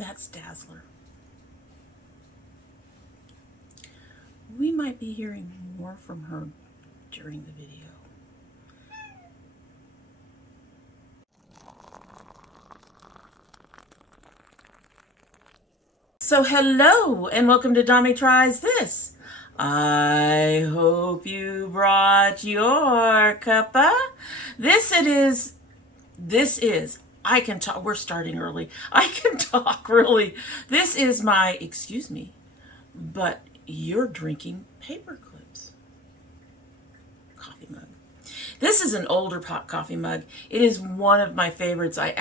That's Dazzler. We might be hearing more from her during the video. So hello and welcome to domytriesthis. I hope you brought your cuppa. This is, I can talk, we're starting early. I can talk really. This is my, excuse me, but you're drinking paper clips coffee mug. This is an older pot coffee mug. It is one of my favorites. I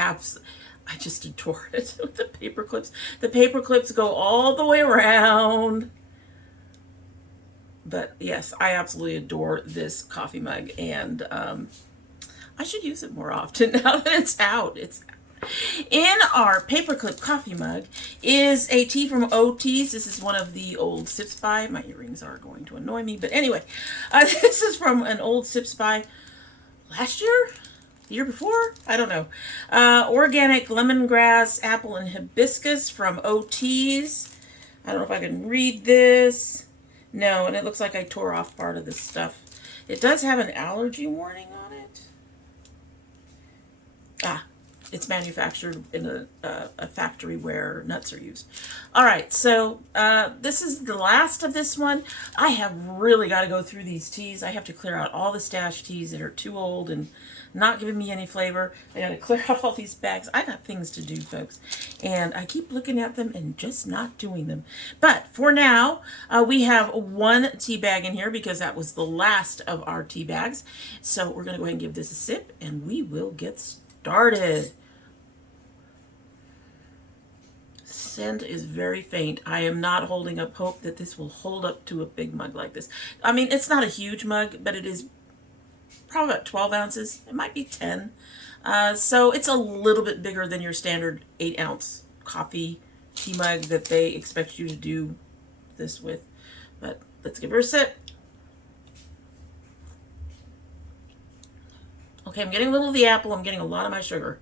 just adore it with the paper clips. The paper clips go all the way around. But yes, I absolutely adore this coffee mug, and I should use it more often now that it's out. In our paperclip coffee mug is a tea from OTeas. This is one of the old Sips by. My earrings are going to annoy me, but anyway, this is from an old Sips by last year, the year before, I don't know. Organic lemongrass, apple, and hibiscus from OTeas. I don't know if I can read this. No, and it looks like I tore off part of this stuff. It does have an allergy warning on it. It's manufactured in a factory where nuts are used. All right, so this is the last of this one. I have really got to go through these teas. I have to clear out all the stash teas that are too old and not giving me any flavor. I got to clear out all these bags. I got things to do, folks. And I keep looking at them and just not doing them. But for now, we have one tea bag in here because that was the last of our tea bags. So we're going to go ahead and give this a sip and we will get started. Scent is very faint. I am not holding up hope that this will hold up to a big mug like this. I mean, it's not a huge mug, but it is probably about 12 ounces. It might be 10. So it's a little bit bigger than your standard 8-ounce coffee tea mug that they expect you to do this with. But let's give her a sip. Okay, I'm getting a little of the apple. I'm getting a lot of my sugar.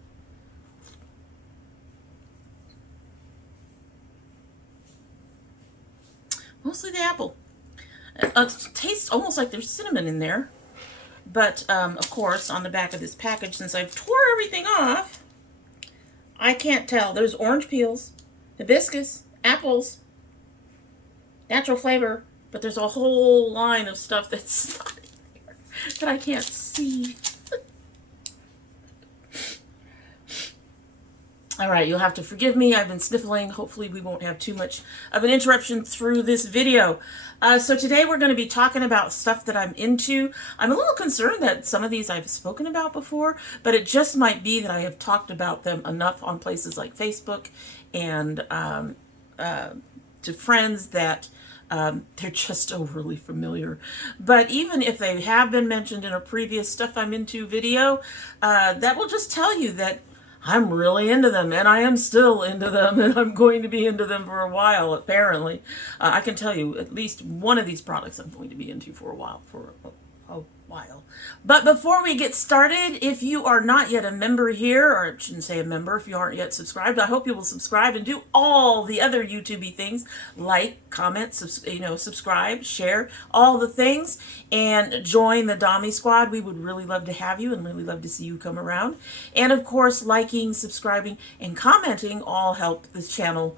Mostly the apple. It tastes almost like there's cinnamon in there. But, of course, on the back of this package, since I've tore everything off, I can't tell. There's orange peels, hibiscus, apples, natural flavor, but there's a whole line of stuff that's not in here that I can't see. All right, you'll have to forgive me. I've been sniffling. Hopefully we won't have too much of an interruption through this video. So today we're going to be talking about stuff that I'm into. I'm a little concerned that some of these I've spoken about before, but it just might be that I have talked about them enough on places like Facebook and to friends that they're just overly familiar. But even if they have been mentioned in a previous Stuff I'm Into video, that will just tell you that I'm really into them, and I am still into them, and I'm going to be into them for a while, apparently. I can tell you at least one of these products I'm going to be into for a while, But before we get started, if you are not yet a member here, or I shouldn't say a member, if you aren't yet subscribed, I hope you will subscribe and do all the other YouTube-y things, like, comment, subscribe, share, all the things, and join the Dommy Squad. We would really love to have you and really love to see you come around. And of course, liking, subscribing, and commenting all help this channel,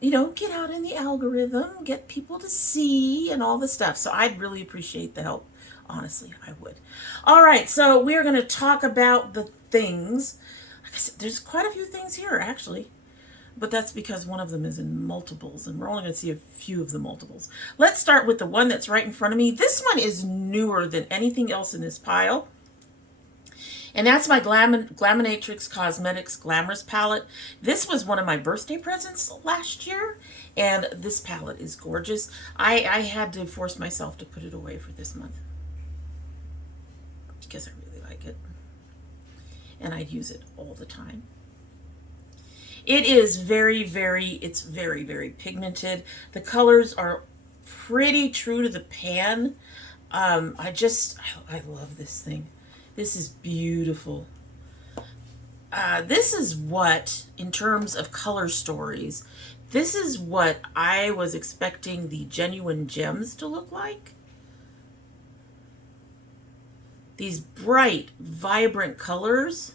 get out in the algorithm, get people to see, and all the stuff. So I'd really appreciate the help. Honestly, I would. All right, so we're going to talk about the things. Like I said, there's quite a few things here, actually. But that's because one of them is in multiples, and we're only going to see a few of the multiples. Let's start with the one that's right in front of me. This one is newer than anything else in this pile. And that's my Glaminatrix Cosmetics Glamorous palette. This was one of my birthday presents last year, and this palette is gorgeous. I had to force myself to put it away for this month, because I really like it, and I'd use it all the time. It is very, very pigmented. The colors are pretty true to the pan. I love this thing. This is beautiful. This is what, in terms of color stories, this is what I was expecting the Genuine Gems to look like. These bright, vibrant colors.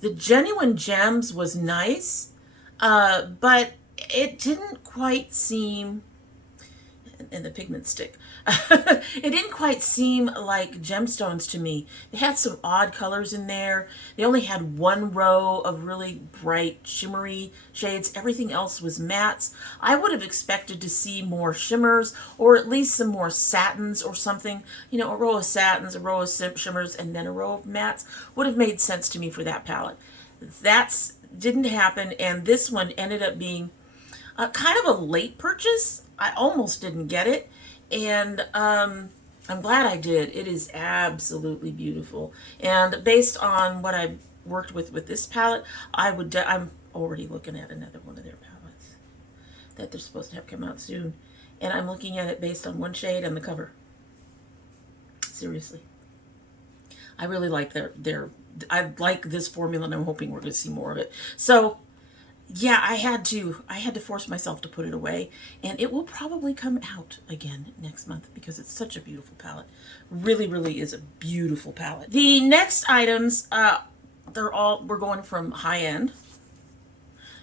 The Genuine Gems was nice, but it didn't quite seem, and the pigment stick, it didn't quite seem like gemstones to me. They had some odd colors in there. They only had one row of really bright shimmery shades. Everything else was mattes. I would have expected to see more shimmers, or at least some more satins or something. You know, a row of satins, a row of shimmers, and then a row of mattes would have made sense to me for that palette. That's didn't happen, and this one ended up being kind of a late purchase. I almost didn't get it, and I'm glad I did. It is absolutely beautiful, and based on what I worked with this palette, I'm already looking at another one of their palettes that they're supposed to have come out soon, and I'm looking at it based on one shade and the cover. Seriously, I really like I like this formula, and I'm hoping we're going to see more of it. So yeah, I had to force myself to put it away, and it will probably come out again next month because it's such a beautiful palette. Really, really is a beautiful palette. The next items, we're going from high end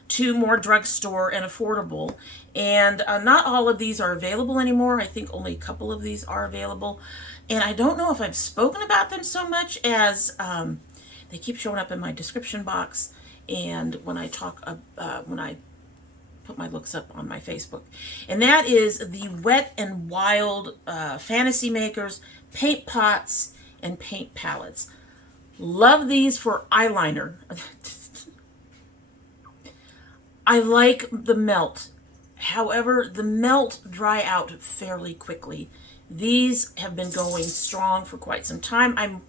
to more drugstore and affordable, and not all of these are available anymore. I think only a couple of these are available, and I don't know if I've spoken about them so much as they keep showing up in my description box and when I when I put my looks up on my Facebook. And that is the Wet n Wild Fantasy Makers paint pots and paint palettes. Love these for eyeliner. I like the melt. However, the melt dry out fairly quickly. These have been going strong for quite some time. I'm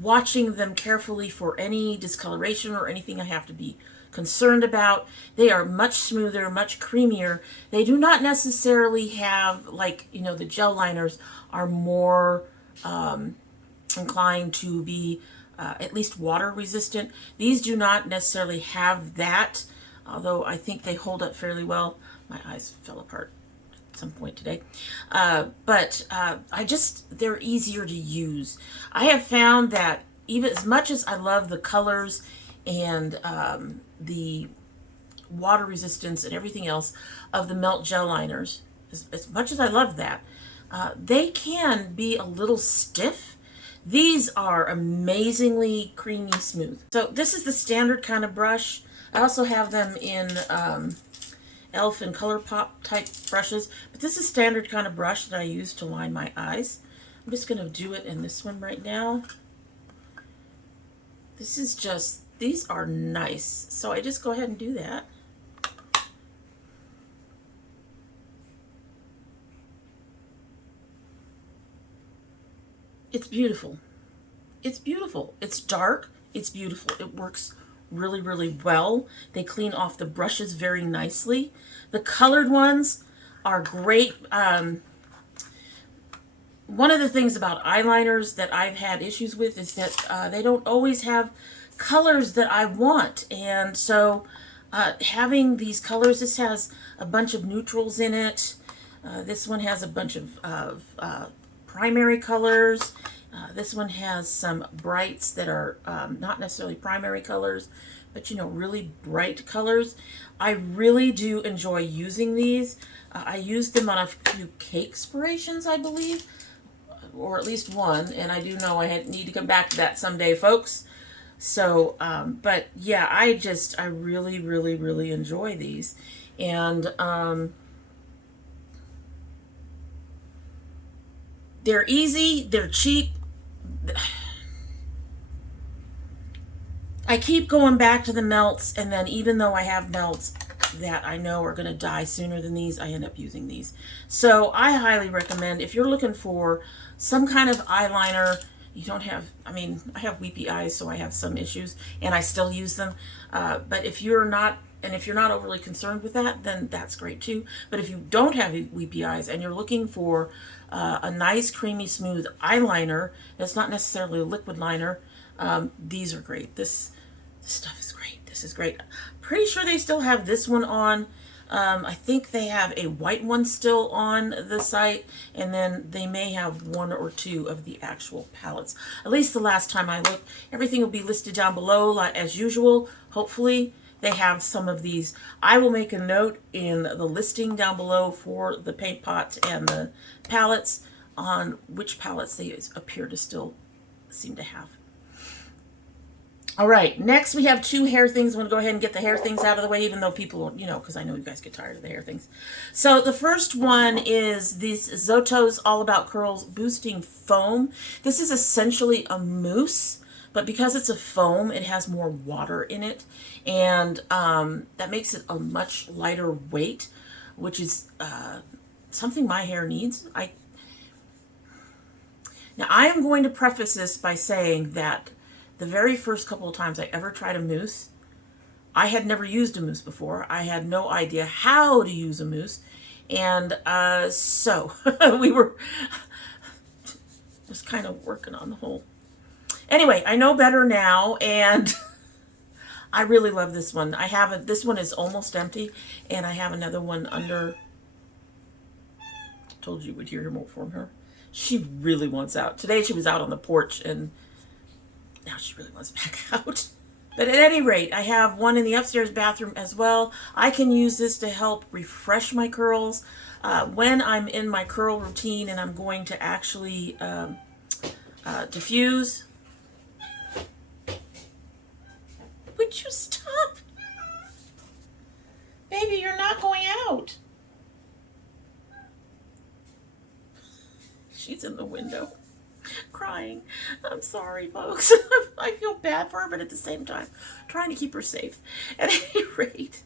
watching them carefully for any discoloration or anything I have to be concerned about. They are much smoother, much creamier. They do not necessarily have, like, you know, the gel liners are more inclined to be at least water resistant. These do not necessarily have that, although I think they hold up fairly well. My eyes fell apart at some point today. They're easier to use. I have found that even as much as I love the colors and the water resistance and everything else of the melt gel liners, as much as I love that, they can be a little stiff. These are amazingly creamy smooth. So this is the standard kind of brush. I also have them in e.l.f. and ColourPop type brushes, but this is standard kind of brush that I use to line my eyes. I'm just going to do it in this one right now. This is just, these are nice, so I just go ahead and do that. It's beautiful. It's beautiful. It's dark. It's beautiful. It works really, really well. They clean off the brushes very nicely. The colored ones are great. One of the things about eyeliners that I've had issues with is that they don't always have colors that I want. And so having these colors, this has a bunch of neutrals in it. This one has a bunch of primary colors. This one has some brights that are not necessarily primary colors, but, you know, really bright colors. I really do enjoy using these. I used them on a few cake spirations, I believe, or at least one, and I do know I need to come back to that someday, folks. So, but yeah, I really, really, really enjoy these. And they're easy, they're cheap. I keep going back to the melts, and then even though I have melts that I know are going to die sooner than these, I end up using these. So I highly recommend, if you're looking for some kind of eyeliner, you don't have, I mean, I have weepy eyes, so I have some issues, and I still use them. But if you're not, and if you're not overly concerned with that, then that's great too. But if you don't have weepy eyes and you're looking for a nice, creamy, smooth eyeliner that's not necessarily a liquid liner, these are great. This This stuff is great. This is great. Pretty sure they still have this one on. I think they have a white one still on the site, and then they may have one or two of the actual palettes. At least the last time I looked. Everything will be listed down below as usual. Hopefully they have some of these. I will make a note in the listing down below for the paint pots and the palettes on which palettes they appear to still seem to have. All right, next we have two hair things. I'm going to go ahead and get the hair things out of the way, even though people, you know, because I know you guys get tired of the hair things. So the first one is this Zoto's All About Curls Boosting Foam. This is essentially a mousse, but because it's a foam, it has more water in it, and that makes it a much lighter weight, which is something my hair needs. Now, I am going to preface this by saying that the very first couple of times I ever tried a mousse, I had never used a mousse before. I had no idea how to use a mousse. And so we were just kind of working on the whole. Anyway, I know better now, and I really love this one. I have this one is almost empty, and I have another one under. Told you would hear more from her. She really wants out. Today she was out on the porch, and now she really wants back out. But at any rate, I have one in the upstairs bathroom as well. I can use this to help refresh my curls. When I'm in my curl routine and I'm going to actually diffuse. Would you stop? Baby, you're not going out. She's in the window crying. I'm sorry, folks. I feel bad for her, but at the same time, trying to keep her safe. At any rate,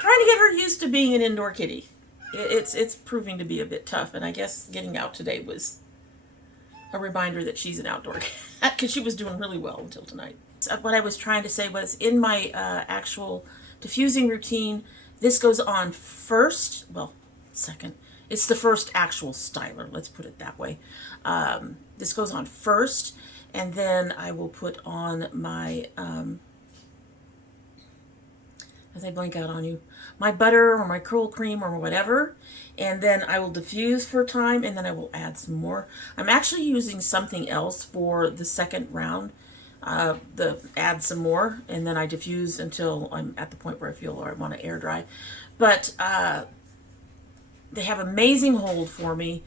trying to get her used to being an indoor kitty. It's proving to be a bit tough, and I guess getting out today was a reminder that she's an outdoor cat, because she was doing really well until tonight. So what I was trying to say was, in my actual diffusing routine, this goes on first, well, second. It's the first actual styler, let's put it that way. This goes on first, and then I will put on my, as I blank out on you, my butter or my curl cream or whatever, and then I will diffuse for a time, and then I will add some more. I'm actually using something else for the second round, add some more, and then I diffuse until I'm at the point where I feel or I want to air dry. But they have amazing hold for me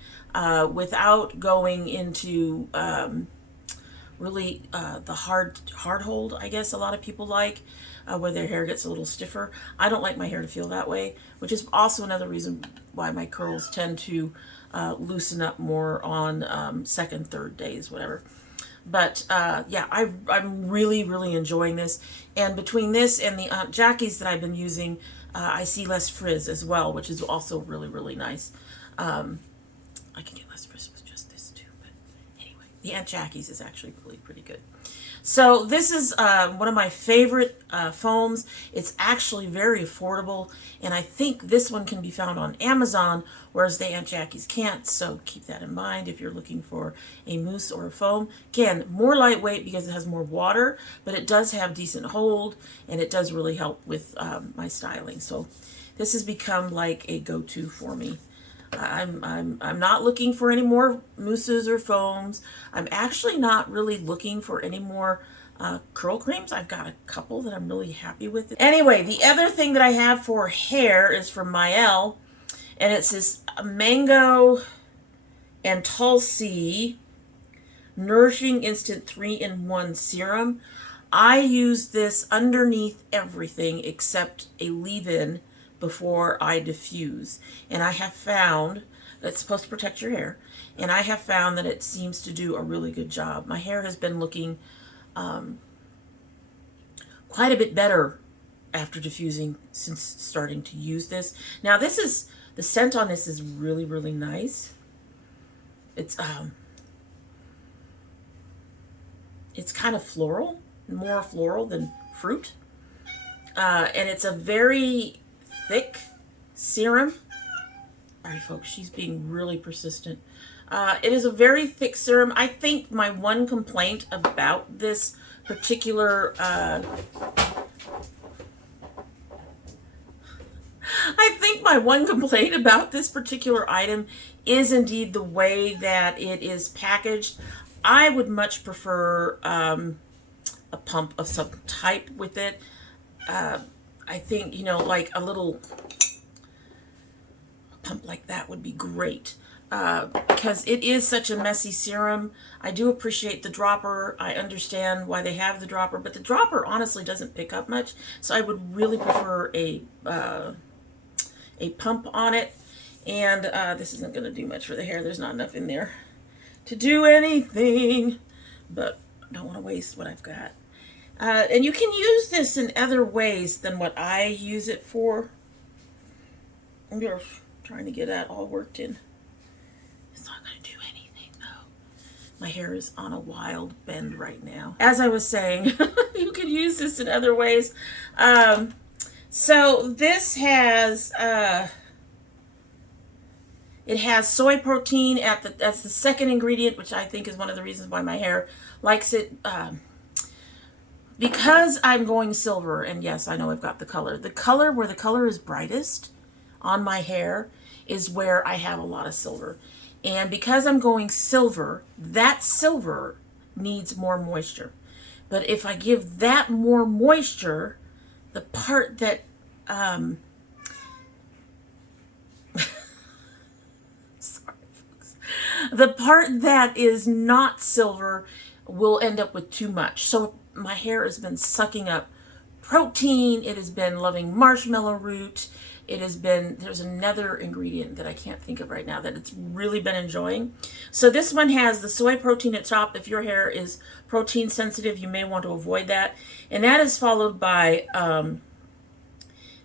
without going into really the hard hold, I guess a lot of people like, where their hair gets a little stiffer. I don't like my hair to feel that way, which is also another reason why my curls tend to loosen up more on second, third days, whatever. But yeah, I'm really, really enjoying this. And between this and the Aunt Jackie's that I've been using, I see less frizz as well, which is also really, really nice. I can get less frizz with just this too, but anyway, the Aunt Jackie's is actually really pretty good. So this is one of my favorite foams. It's actually very affordable, and I think this one can be found on Amazon, whereas the Aunt Jackie's can't, so keep that in mind if you're looking for a mousse or a foam. Again, more lightweight because it has more water, but it does have decent hold, and it does really help with my styling. So this has become like a go-to for me. I'm not looking for any more mousses or foams. I'm actually not really looking for any more curl creams. I've got a couple that I'm really happy with. Anyway, the other thing that I have for hair is from e.l.f, and it's this mango and tulsi nourishing instant 3-in-1 serum. I use this underneath everything except a leave-in before I diffuse, and I have found that it's supposed to protect your hair, and I have found that it seems to do a really good job. My hair has been looking quite a bit better after diffusing since starting to use this. Now this is, the scent on this is really, really nice. It's kind of floral, more floral than fruit, and it's a very thick serum. All right, folks, she's being really persistent. It is a very thick serum. I think my one complaint about this particular, I think my one complaint about this particular item is indeed the way that it is packaged. I would much prefer a pump of some type with it. I think, you know, like a little pump like that would be great. Because it is such a messy serum. I do appreciate the dropper. I understand why they have the dropper, but the dropper honestly doesn't pick up much. So I would really prefer a pump on it. And this isn't going to do much for the hair. There's not enough in there to do anything, but I don't want to waste what I've got. And you can use this in other ways than what I use it for. I'm just trying to get that all worked in. It's not going to do anything though. My hair is on a wild bend right now. As I was saying, you can use this in other ways. So this has, it has soy protein that's the second ingredient, which I think is one of the reasons why my hair likes it. Because I'm going silver, and yes, I know I've got the color. The color where the color is brightest on my hair is where I have a lot of silver. And because I'm going silver, that silver needs more moisture. But if I give that more moisture, the part that, sorry folks, the part that is not silver will end up with too much. So my hair has been sucking up protein. It has been loving marshmallow root. It has been, there's another ingredient that I can't think of right now that it's really been enjoying. So this one has the soy protein at top. If your hair is protein sensitive, you may want to avoid that. And that is followed by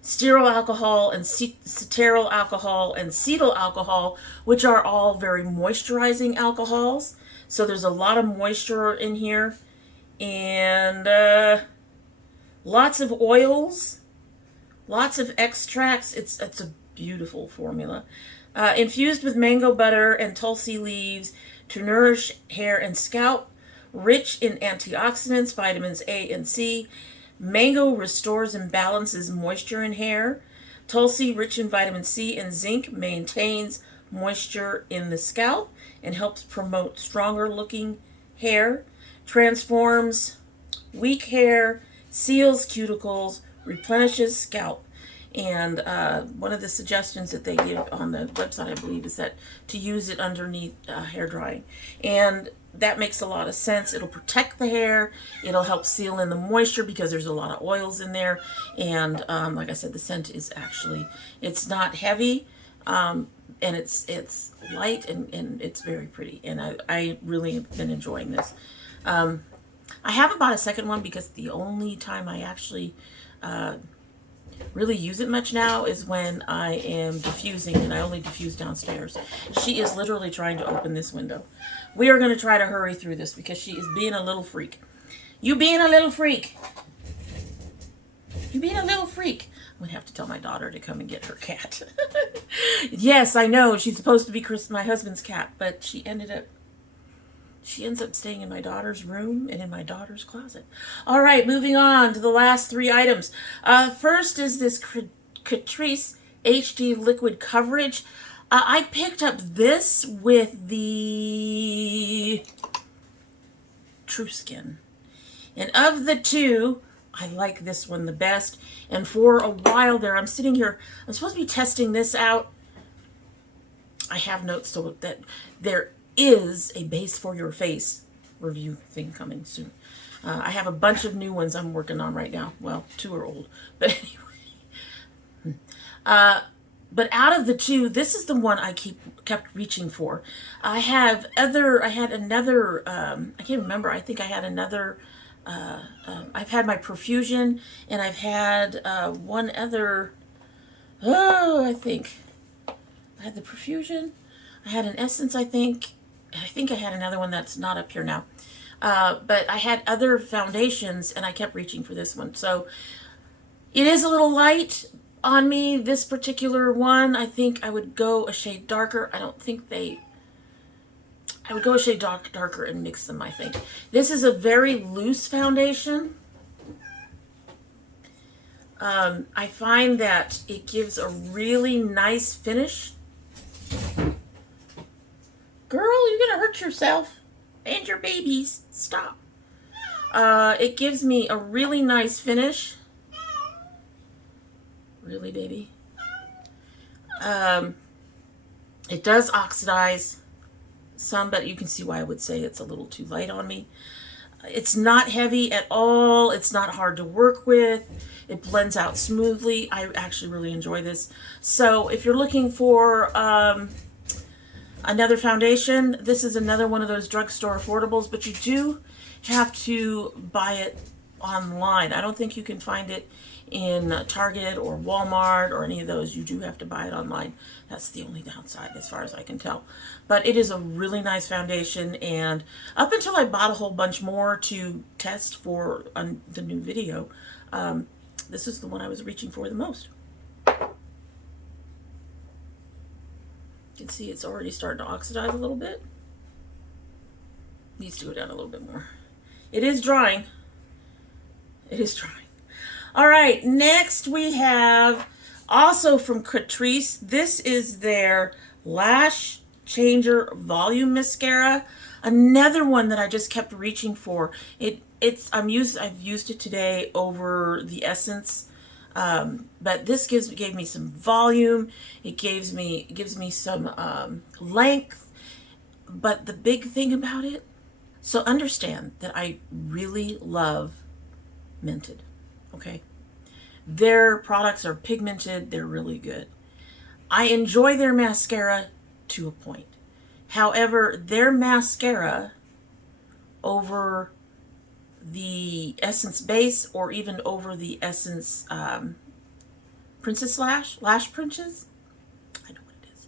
stearyl alcohol and cetearyl alcohol and cetyl alcohol, which are all very moisturizing alcohols. So there's a lot of moisture in here. And lots of oils, lots of extracts. It's a beautiful formula. Infused with mango butter and tulsi leaves to nourish hair and scalp. Rich in antioxidants, vitamins A and C. Mango restores and balances moisture in hair. Tulsi, rich in vitamin C and zinc, maintains moisture in the scalp and helps promote stronger looking hair. Transforms weak hair, seals cuticles, replenishes scalp. And one of the suggestions that they give on the website, I believe, is that to use it underneath hair drying. And that makes a lot of sense. It'll protect the hair. It'll help seal in the moisture because there's a lot of oils in there. And like I said, the scent is actually, it's not heavy. And it's light and it's very pretty. And I really have been enjoying this. I haven't bought a second one because the only time I actually really use it much now is when I am diffusing, and I only diffuse downstairs. She is literally trying to open this window. We are going to try to hurry through this because she is being a little freak. You being a little freak. You being a little freak. I'm going to have to tell my daughter to come and get her cat. Yes, I know. She's supposed to be my husband's cat, but she ends up staying in my daughter's room and in my daughter's closet. All right, moving on to the last three items. First is this Catrice HD Liquid Coverage. I picked up this with the True Skin. And of the two, I like this one the best. And for a while there, I'm sitting here, I'm supposed to be testing this out. I have notes so that there is a base for your face review thing coming soon. I have a bunch of new ones I'm working on right now. Well, two are old, but anyway. But out of the two, this is the one I kept reaching for. I had another, I can't remember. I think I had another, I've had my Profusion, and I've had one other, I think I had the Profusion. I had an Essence, I think I had another one that's not up here now. But I had other foundations, and I kept reaching for this one. So it is a little light on me, this particular one. I think I would go a shade darker. I I would go a shade darker and mix them, I think. This is a very loose foundation. I find that it gives a really nice finish. Girl, you're gonna hurt yourself and your babies. Stop. It gives me a really nice finish. Really, baby? It does oxidize some, but you can see why I would say it's a little too light on me. It's not heavy at all. It's not hard to work with. It blends out smoothly. I actually really enjoy this. So if you're looking for another foundation, this is another one of those drugstore affordables, but you do have to buy it online. I don't think you can find it in Target or Walmart or any of those. You do have to buy it online. That's the only downside as far as I can tell. But it is a really nice foundation, and up until I bought a whole bunch more to test for the new video, this is the one I was reaching for the most. You can see it's already starting to oxidize a little bit. Needs to go down a little bit more. It is drying. It is drying. All right, next we have also from Catrice. This is their Lash Changer Volume Mascara. Another one that I just kept reaching for. I've used it today over the Essence, but this gave me some volume. It gives me some length. But the big thing about it, so understand that I really love Mented. Okay, their products are pigmented. They're really good. I enjoy their mascara to a point. However, their mascara over the Essence base, or even over the Essence Princess Lash Princess, I know what it is.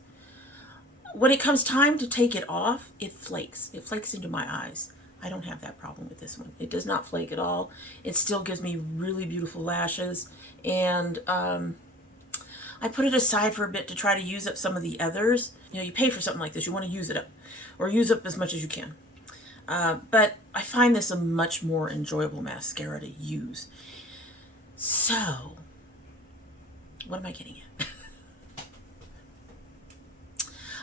When it comes time to take it off, it flakes. It flakes into my eyes. I don't have that problem with this one. It does not flake at all. It still gives me really beautiful lashes. And I put it aside for a bit to try to use up some of the others. You know, you pay for something like this. You want to use it up. Or use up as much as you can. But I find this a much more enjoyable mascara to use. So, what am I getting at?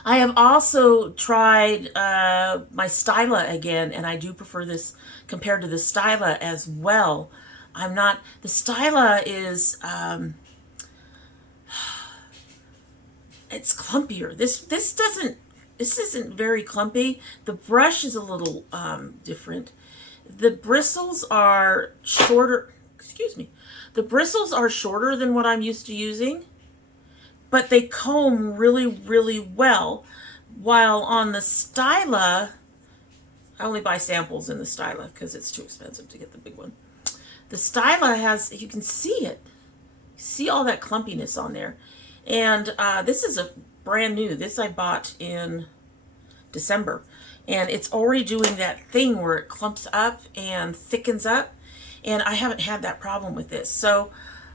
I have also tried my Styla again, and I do prefer this compared to the Styla as well. The Styla is, it's clumpier. This isn't very clumpy. The brush is a little different. The bristles are shorter, the bristles are shorter than what I'm used to using, but they comb really, really well. While on the Styla, I only buy samples in the Styla because it's too expensive to get the big one. The Styla has, you can see it. See all that clumpiness on there. And this is a brand new. This I bought in December. And it's already doing that thing where it clumps up and thickens up. And I haven't had that problem with this. So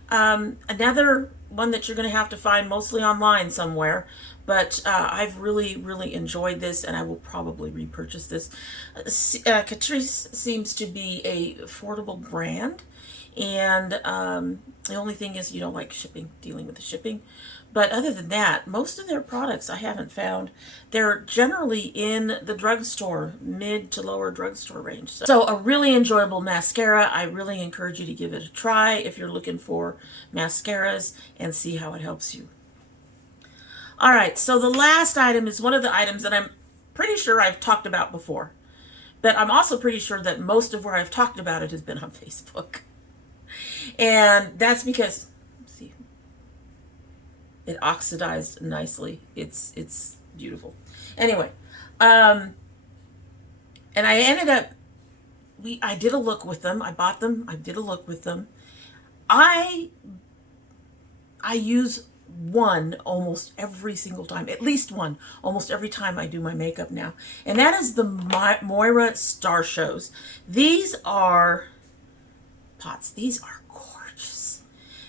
another one that you're going to have to find mostly online somewhere. But I've really, really enjoyed this, and I will probably repurchase this. Catrice seems to be a affordable brand. And the only thing is you don't like dealing with the shipping. But other than that, most of their products I haven't found. They're generally in the drugstore, mid to lower drugstore range. So a really enjoyable mascara. I really encourage you to give it a try if you're looking for mascaras and see how it helps you. All right, so the last item is one of the items that I'm pretty sure I've talked about before. But I'm also pretty sure that most of where I've talked about it has been on Facebook. And that's because, see, it oxidized nicely. It's beautiful. Anyway, and I ended up, I did a look with them. I bought them. I did a look with them. I use one almost every single time, at least one, almost every time I do my makeup now. And that is the MOIRA Starshows. These are pots. These are gorgeous.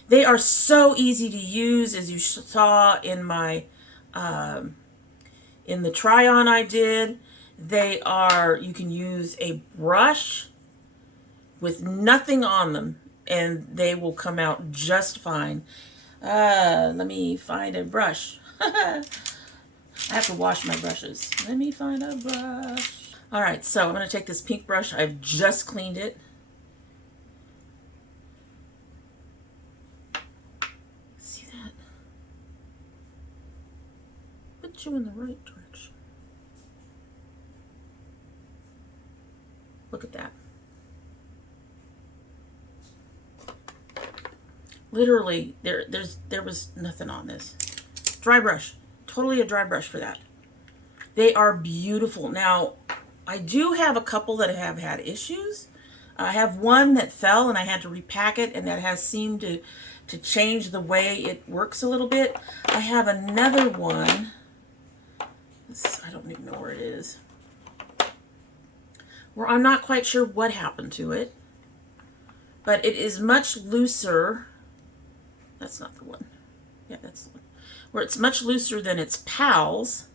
They are so easy to use, as you saw in my in the try on I did. They are, you can use a brush with nothing on them and they will come out just fine. Let me find a brush. I have to wash my brushes. Let me find a brush. All right, so I'm going to take this pink brush. I've just cleaned it. See that? Put you in the right direction. Look at that. Literally, there was nothing on this. Dry brush. Totally a dry brush for that. They are beautiful. Now, I do have a couple that have had issues. I have one that fell and I had to repack it, and that has seemed to change the way it works a little bit. I have another one. I don't even know where it is. Where I'm not quite sure what happened to it. But it is much looser. That's not the one. Yeah, that's the one. Where it's much looser than its pals.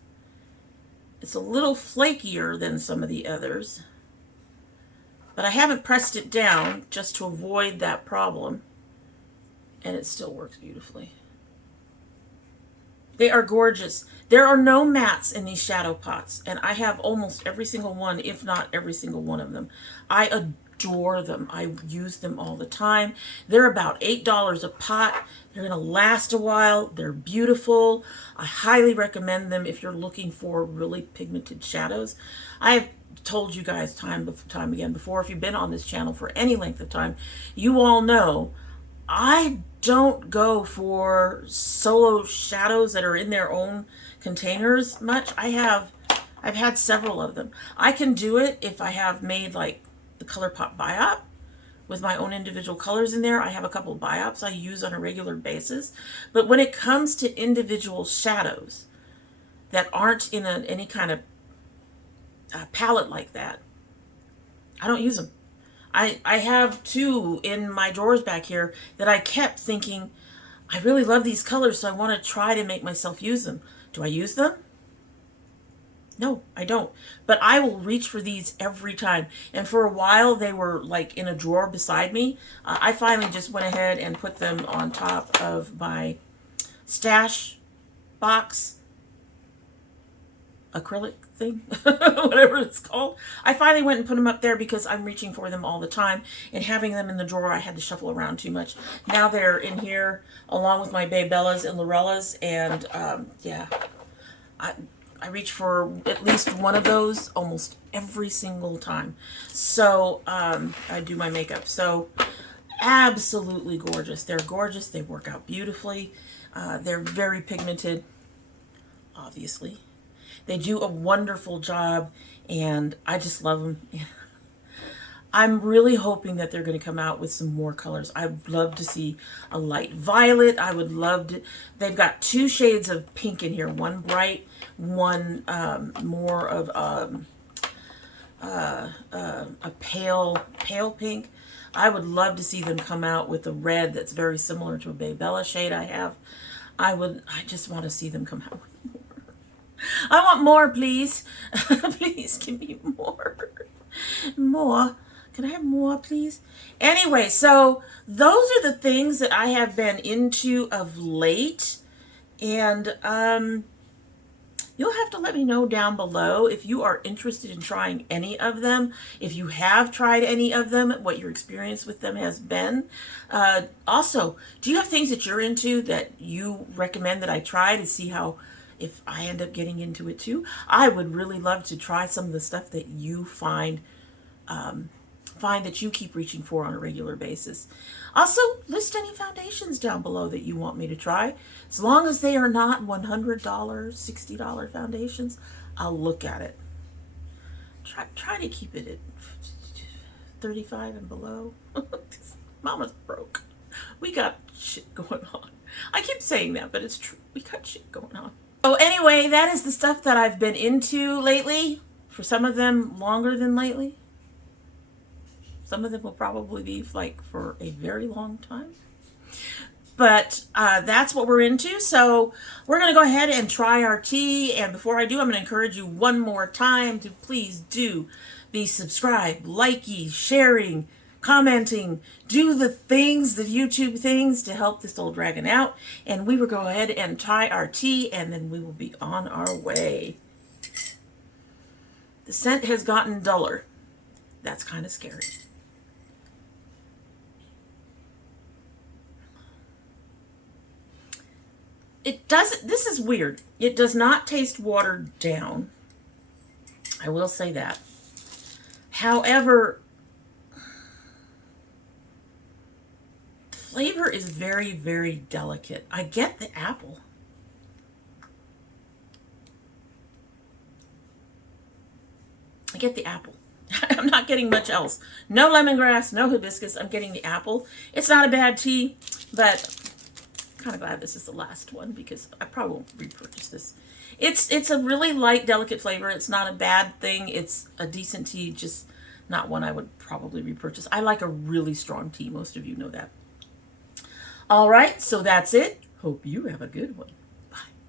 It's a little flakier than some of the others. But I haven't pressed it down just to avoid that problem. And it still works beautifully. They are gorgeous. There are no mattes in these shadow pots. And I have almost every single one, if not every single one of them. I adore them. I use them all the time. They're about $8 a pot. They're going to last a while. They're beautiful. I highly recommend them if you're looking for really pigmented shadows. I have told you guys time again before, if you've been on this channel for any length of time, you all know I don't go for solo shadows that are in their own containers much. I've had several of them. I can do it if I have made like the ColourPop Biop with my own individual colors in there. I have a couple of Biops I use on a regular basis. But when it comes to individual shadows that aren't in any kind of palette like that, I don't use them. I have two in my drawers back here that I kept thinking, I really love these colors, so I want to try to make myself use them. Do I use them? No, I don't. But I will reach for these every time. And for a while, they were like in a drawer beside me. I finally just went ahead and put them on top of my stash box acrylic thing, whatever it's called. I finally went and put them up there because I'm reaching for them all the time, and having them in the drawer, I had to shuffle around too much. Now they're in here along with my BeBellas and Lorellas, and yeah, I reach for at least one of those almost every single time. So I do my makeup. So absolutely gorgeous. They're gorgeous. They work out beautifully. They're very pigmented, obviously. They do a wonderful job, and I just love them. I'm really hoping that they're going to come out with some more colors. I'd love to see a light violet. I would love to. They've got two shades of pink in here. One bright, one more of a pale pink. I would love to see them come out with a red that's very similar to a BeBella shade I have. I just want to see them come out with more. I want more, please. Please give me more. More. Can I have more, please? Anyway, so those are the things that I have been into of late. And you'll have to let me know down below if you are interested in trying any of them. If you have tried any of them, what your experience with them has been. Also, do you have things that you're into that you recommend that I try to see how, if I end up getting into it too? I would really love to try some of the stuff that you find that you keep reaching for on a regular basis. Also, list any foundations down below that you want me to try. As long as they are not $100, $60 foundations, I'll look at it. Try to keep it at 35 and below. Mama's broke. We got shit going on. I keep saying that, but it's true. We got shit going on. Oh, anyway, that is the stuff that I've been into lately. For some of them, longer than lately. Some of them will probably be like for a very long time. but that's what we're into. So we're going to go ahead and try our tea. And before I do, I'm going to encourage you one more time to please do be subscribed, likey, sharing, commenting, do the things, the YouTube things to help this old dragon out. And we will go ahead and try our tea, and then we will be on our way. The scent has gotten duller. That's kind of scary. It doesn't, this is weird. It does not taste watered down. I will say that. However, the flavor is very, very delicate. I get the apple. I get the apple. I'm not getting much else. No lemongrass, no hibiscus. I'm getting the apple. It's not a bad tea, but I'm kind of glad this is the last one because I probably won't repurchase this. It's a really light, delicate flavor. It's not a bad thing. It's a decent tea, just not one I would probably repurchase. I like a really strong tea. Most of you know that. All right, so that's it. Hope you have a good one.